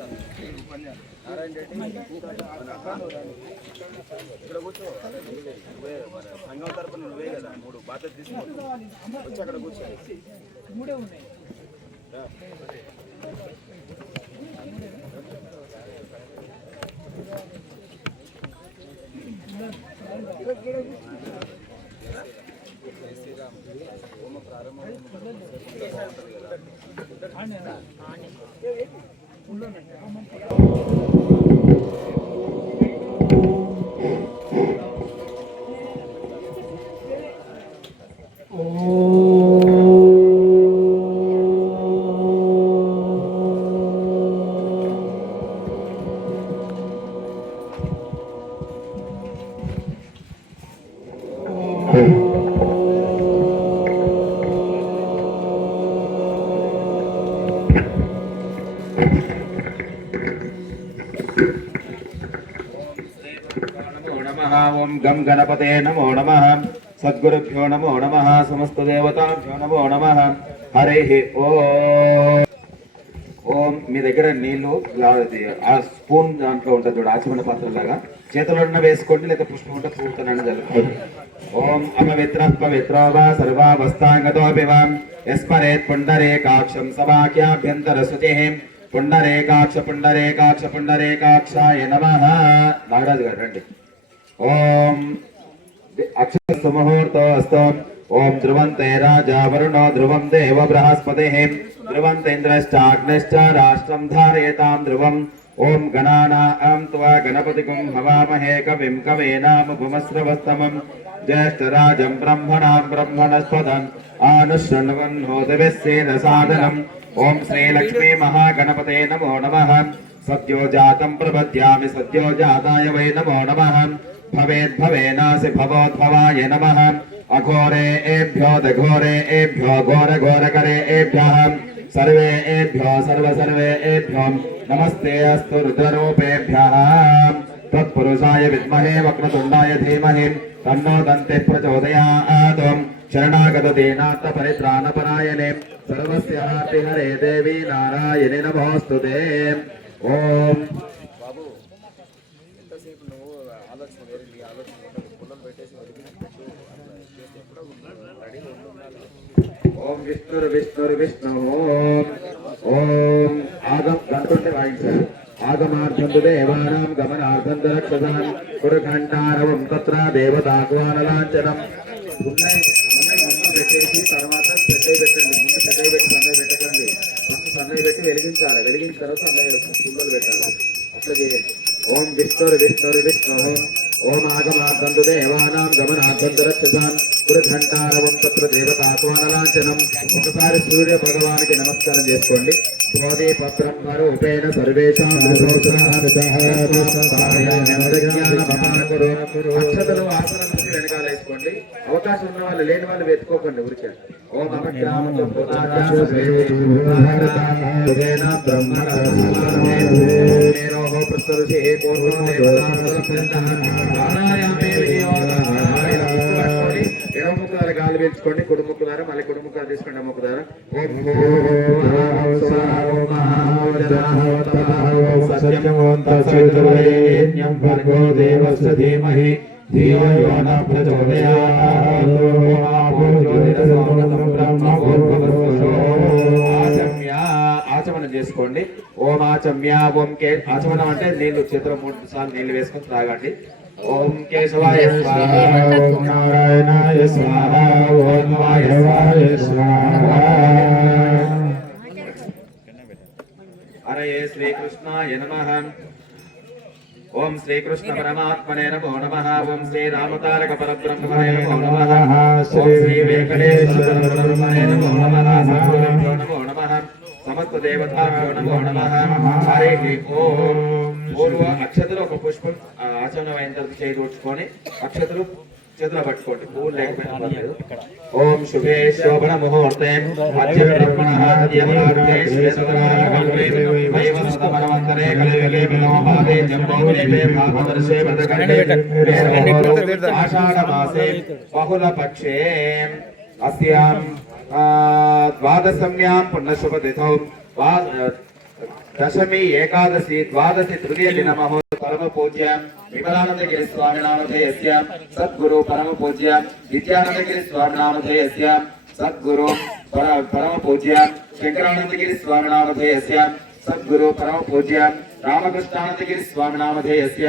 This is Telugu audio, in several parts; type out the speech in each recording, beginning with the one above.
నారాయణ రెడ్డి ఇక్కడ కూర్చో. సంఘం తరపున నువ్వే కదా 3 బాధ్యత తీసుకుని వచ్చి అక్కడ కూర్చో. మూడే ఉన్నాయి. హోమ ప్రారంభం ओम गम गणपते नमो नमः सद्गुरुभ्यो नमो नमः समस्त देवताभ्यो नमो नमः हरे ओम ఓం మీ దగ్గర నీళ్లు ఆ స్పూన్ దాంట్లో ఉంటుంది చూడు ఆచమన పాత్రలాగా చేతిలో ఉన్న వేసుకోండి లేదా పుష్పం ఉంటే పూర్తనని జరుగుతుంది. ఓం అపవిత్ర పవిత్రో వా సర్వావస్థాంగతోపివాం యస్మరేత్ పుండరేకాక్షం సవాక్యాభ్యంతర శుచిః పుండరేకాక్ష పుండరేకాక్ష పుండరేకాక్షాయ నమః. నాగరాజు గారు రండి. ఓం అక్షర ముహూర్తో అస్తో ఓం ధ్రువంతే రాజా వరుణో ధ్రువం దేవ బృహస్పతిః ధ్రువంతేంద్రశ్చాగ్నిశ్చ రాష్ట్రం ధారయతాం ధ్రువం. ఓం గణానాం త్వా గణపతికం హవామహే కవిం కవేనాముపమస్రవస్తమం జ్యేష్ఠరాజం బ్రహ్మణాం బ్రహ్మణస్పదం ఆనుశృణ్వన్నోతిభిస్సేన సాదనం. ఓం శ్రీలక్ష్మీ మహాగణపతే నమో నమః. సద్యో జాతం ప్రపద్యామి సద్యో జాతాయ వై నమో నమః. భవేద్భవేనాసి భవోద్భవాయ నమః. అఘోరేభ్యో దఘోరేభ్యో ఘోరఘోరకరేభ్యః सर्वेभ्यो सर्वेभ्यो नमस्ते अस्तु रुद्ररूपेभ्यः. तत्पुरुषाय विद्महे वक्रतुण्डाय धीमहि तन्नो दन्तिः प्रचोदयात्. शरणागत दीनार्थ परित्राणपरायणे सर्वस्यापि हरे देवी नारायणे नमोस्तुते. ओम బాబు ఎంతసేపు నువ్వు ఆలోచన వేరే నీ ఆలోచన ఉండదు. పుల్లం పెట్టేసి రెడీగా ఉండాలి. ఓం విష్ణుర్విష్ణుర్విష్ణు. ఓం ఆగం గంటుంటే వాయించారు. ఆగమార్థంతు దేవానాం గమనార్థంతు రక్షసాం కురుఖండారవం తత్ర దేవతాగ్వానలాంఛనం. ముందు పెట్టేసి తర్వాత పెట్టే పెట్టండి. ముందు పెట్టే పెట్టి సన్నయ్య పెట్టకండి. ఫస్ట్ సన్నయ్య పెట్టి వెలిగించాలి. వెలిగించిన తర్వాత సన్నయ్య పుల్లలు పెట్టాలి. అట్లా చేయండి. ఓం విష్ణుర్విష్ణుర్విష్ణు. ఓం ఆగమార్థంతు దేవానాం గమనార్థంతు రక్షసాం కురుఘంటారవం తత్ర దేవతాగ్వానలాంఛనం. ఒకసారి సూర్య భగవానికి నమస్కారం చేసుకోండి. బోధి పత్రం రూపేణ సర్వేషాం అక్షతలు ఆసనం నుంచి వెనకాల వేసుకోండి. అవకాశం ఉన్న వాళ్ళు లేని వాళ్ళు వెతుకోకండి ఊరికే. ఓం ఎడముఖాలు గాలి పీల్చుకోండి. కుడుముక్కుదారా మళ్ళీ కుడుముఖాలు తీసుకోండి. అమ్ముకుదారా. ఆచమనం చేసుకోండి. ఓం ఆచమ్య. ఓం కే ఆచమనం అంటే నీళ్లు చేతిలో 3 సార్లు నీళ్లు వేసుకొని త్రాగండి. ఓం కేశవాయ స్వాహ. ఓం నారాయణాయ స్వాహ. ఓం మాధవాయ స్వాహ. హరయే శ్రీకృష్ణాయ నమః. ఓం శ్రీకృష్ణ పరమాత్మనే నమో నమః. ఓం శ్రీ రామతారక పరబ్రహ్మణే నమో నమః. ఓం శ్రీ వెంకటేశ్వర పరబ్రహ్మణే నమో నమః. సద్గురుభ్యో నమో నమః. సమస్త దేవతాభ్యో నమో నమః. హరి ఓం. పూర్వ అక్షతలు ఒక పుష్పం ఆచమనం అయిన తర్వాత చేయి దూడ్చుకొని అక్షతలు చేతిలో పట్టుకోండి. పూలు లేకపోయినా పర్లేదు. ఓం శుభే శోభన ముహూర్తే మధ్య బ్రహ్మణః దేవతార్థే శ్వేతరాగల్పే వైవస్వతమనవంతరే కలయుగే విలోమాదే జంబోద్వీపే భాగవదర్శే వ్రతకండే ఆషాఢమాసే బహుళపక్షే అస్యాం ద్వాదశమ్యాం పుణ్యశుభతిథౌ दशमी एकादशी द्वादशी तृतीय दिन परम पूज्य विमलानंदगिरि स्वामी नामधेयस्य सद्गुरु परम पूज्य विद्यानंदगिरि स्वामी नामधेयस्य सद्गुरु परम पूज्य शंकरानंदगिरि स्वामी नामधेयस्य सद्गुरु परम पूज्य रामकृष्णानंदगिरि स्वामी नामधेयस्य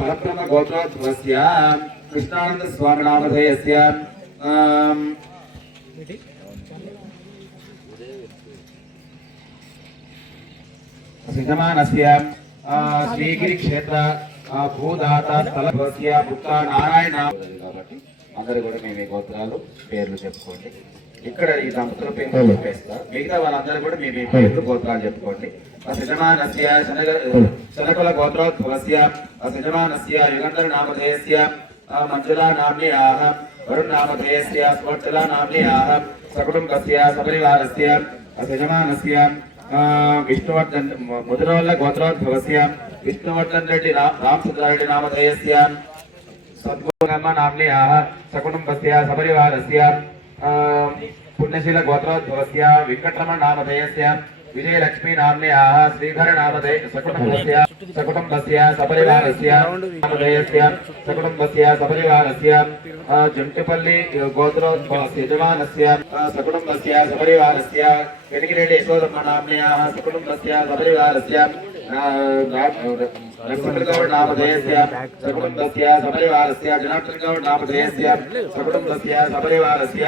परब्रह्म गोत्रोद्भवस्य कृष्णानंद स्वामी नामधेयस्य यजमानस्य శ్రీగిరి క్షేత్ర భూదాత స్థలభవస్య బుక్క నారాయణ కాబట్టి అందరూ కూడా మీ గోత్రాలు పేర్లు చెప్పుకోండి. ఇక్కడ ఈ దంపతుల పేర్లు చెప్పేస్తా, మిగతా వాళ్ళందరూ కూడా మీ పేర్లు గోత్రాలు చెప్పుకోండి. యజమానస్య శనకుల గోత్రోద్భవస్య యజమానస్య యుగంధర నామధేయస్య మంజులా నామ్న్యాః వరుణ్ నామధేయస్య స్వర్చలా నామ్న్యాః సకుటుంబస్య సపరివారస్య యజమానస్య विष्णुवर्धन मुदनवल्ल गोत्रोद्भवस्य विष्णुवर्धन रेड्डी रामचंद्रारेड्डी नामधेयस्य सद्गुरुगम्म नाम्न्याः सकुटुम्बस्य सपरिवारस्य पुण्यशील गोत्रोद्भवस्य वेंकटरमण नामधेयस्य विजयलक्ष्मी नाम्न्याः श्रीधर नामधेय सकुटुम्बस्य सपरिवारस्य नामधेयस्य सकुटुम्बस्य सपरिवारस्य जुंटुपल्ली गोत्रोद्भवस्य यजमानस्य सकुटुम्बस्य सपरिवारस्य वेणिगिरेड्डी यशोदम्म नाम्न्याः सकुटुम्बस्य सपरिवारस्य नरसिंहगौड नामधेयस्य सकुटुम्बस्य सपरिवारस्य जनार्दनगौड नामधेयस्य सकुटुम्बस्य सपरिवारस्य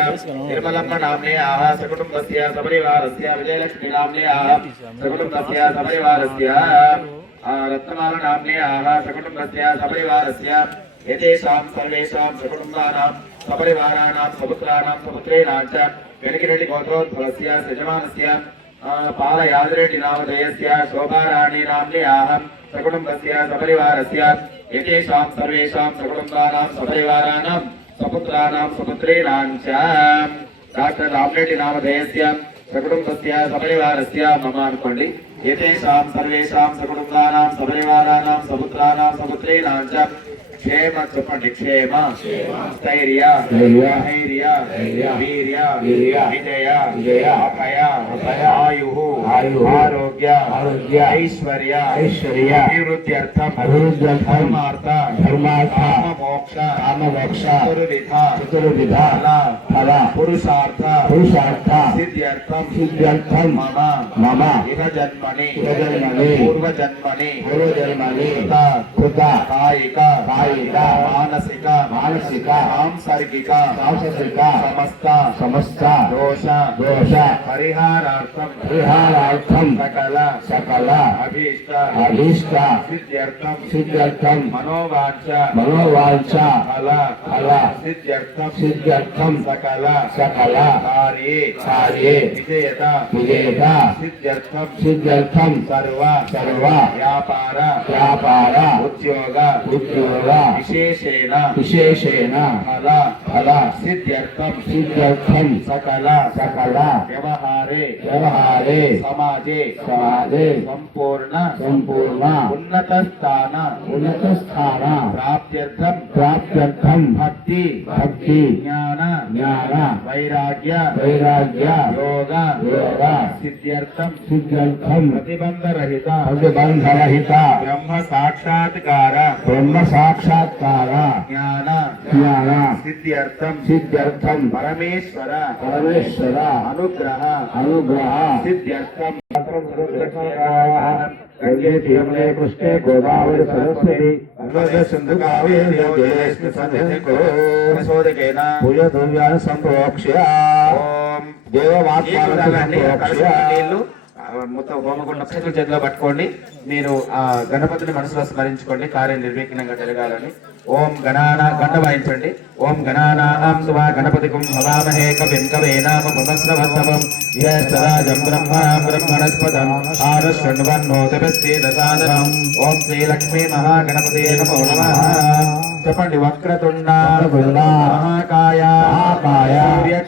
निर्मलम्म नाम्न्याः सकुटुम्बस्य सपरिवारस्य विजयलक्ष्मी नाम्न्याः सकुटुम्बस्य सपरिवारस्य रत्नमाला नाम्न्याः सकुटुम्बस्य सपरिवारस्य एतेषां सर्वेषां सकुटुम्बानां सपरिवाराणां सपुत्राणां सपुत्रेणां च वेणिगिरेड्डी गोत्रोद्भवस्य यजमानस्य पालयादिरेड्डी नामधेयस्य शोभाराणी नाम्न्याः सकुटुम्बस्य सपरिवारस्य एतेषां सर्वेषां सकुटुम्बानां सपरिवाराणां सपुत्राणां सपुत्रेणां च डॉक्टर रामरेड्डी नामधेयस्य सकुटुम्बस्य सपरिवारस्य मम अनुकोंडि एतेषां सर्वेषां सकुटुम्बानां सपरिवाराणां सपुत्राणां सपुत्रेणां च क्षेम चुपंडि क्षेम स्थैर्य धैर्य वीर्य विजय अभय आयुः आरोग्य ऐश्वर्य अभिवृद्ध्यर्थं धर्मार्थ मोक्ष चतुर्विध फल पुरुषार्थ सिद्ध्यर्थं मम इह जन्मनि पूर्वजन्मनि कृत कायिक मानसिक सांसर्गिक समस्त दोष परिहारार्थं सकल अभीष्ट सिद्ध्यर्थं मनोवांच फल सिद्ध्यर्थं सकल कार्ये विजयता सिद्ध्यर्थं सर्व व्यापार उद्योग विशेषेण फल सिद्ध्यर्थं सकल व्यवहारे समाजे संपूर्ण उन्नत स्थान प्राप्त्यर्थं भक्ति ज्ञान वैराग्य योग सिद्ध्यर्थं प्रतिबंध रहित ब्रह्म साक्षात्कार ज्ञान सिद्ध्यर्थं परमेश्वर अनुग्रह सिद्ध्यर्थं गंगे यमुने कृष्णे गोदावरी सरस्वती सिंधु कावेरी जलेस्मिन् सन्निधिं सोदकेन पूजद्रव्याणि संप्रोक्ष्य ओम देववाक्यानि संप्रोक्ष्य మొత్తం హోమగుండ చేతులు చేతిలో పట్టుకోండి. మీరు ఆ గణపతిని మనసులో స్మరించుకోండి, కార్యం నిర్విఘ్నంగా జరగాలని. ఓం గణాన గంట వాయించండి. ఓం గణానాం సువా గణపతికం హవామహే కవిం కవేనామపమస్రవత్తమం జ్యేష్ఠరాజం బ్రహ్మణస్పదం ఆరుష్ణ్వన్నోతిభిస్సేదసాదనం. ఓం శ్రీ లక్ష్మీ మహాగణపతే నమో నమః. చెప్పండి. వక్రతుండ మహాకాయ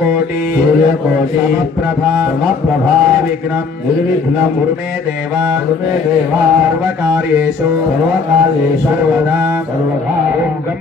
సూర్యకోటి సమప్రభా నిర్విఘ్నం కురుమే దేవ సర్వకార్యేషు సర్వదా. ఓం గం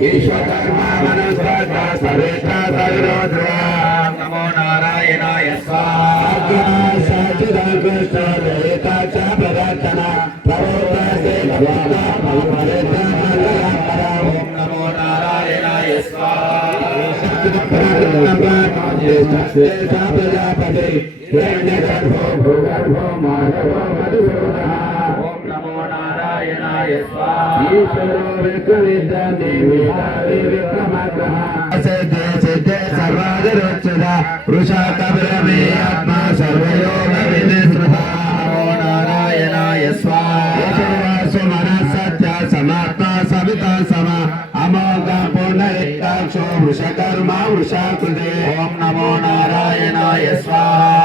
విశ్వకర్మ మనస్పత సవిత సవిరోధ్ర నమో నారాయణాయ స్వాహా సచిదాకృష్ణ లేఖ చ ప్రవర్తన ప్రవర్తతే ఓం నమో నారాయణాయ స్వాహా ప్రజాపతి భూగర్భో మాధవో మధుసూదన ఓం నమో నారాయణాయ స్వాహా ఈశ్వరో విక్రమిద్దాని విహారి విక్రమగ్రహ సిద్ధే సిద్ధే సర్వాదిరుచ్ఛద వృషా కవిరమే ఆత్మ సర్వయోగ వినిశ్రుత నమో నారాయణాయ స్వాహా మనసత్య సమాత్మ సవిత సమ అమోఘ పూర్ణైకాక్షో వృషకర్మ వృషాకృతే ఓం నమో నారాయణాయ స్వాహా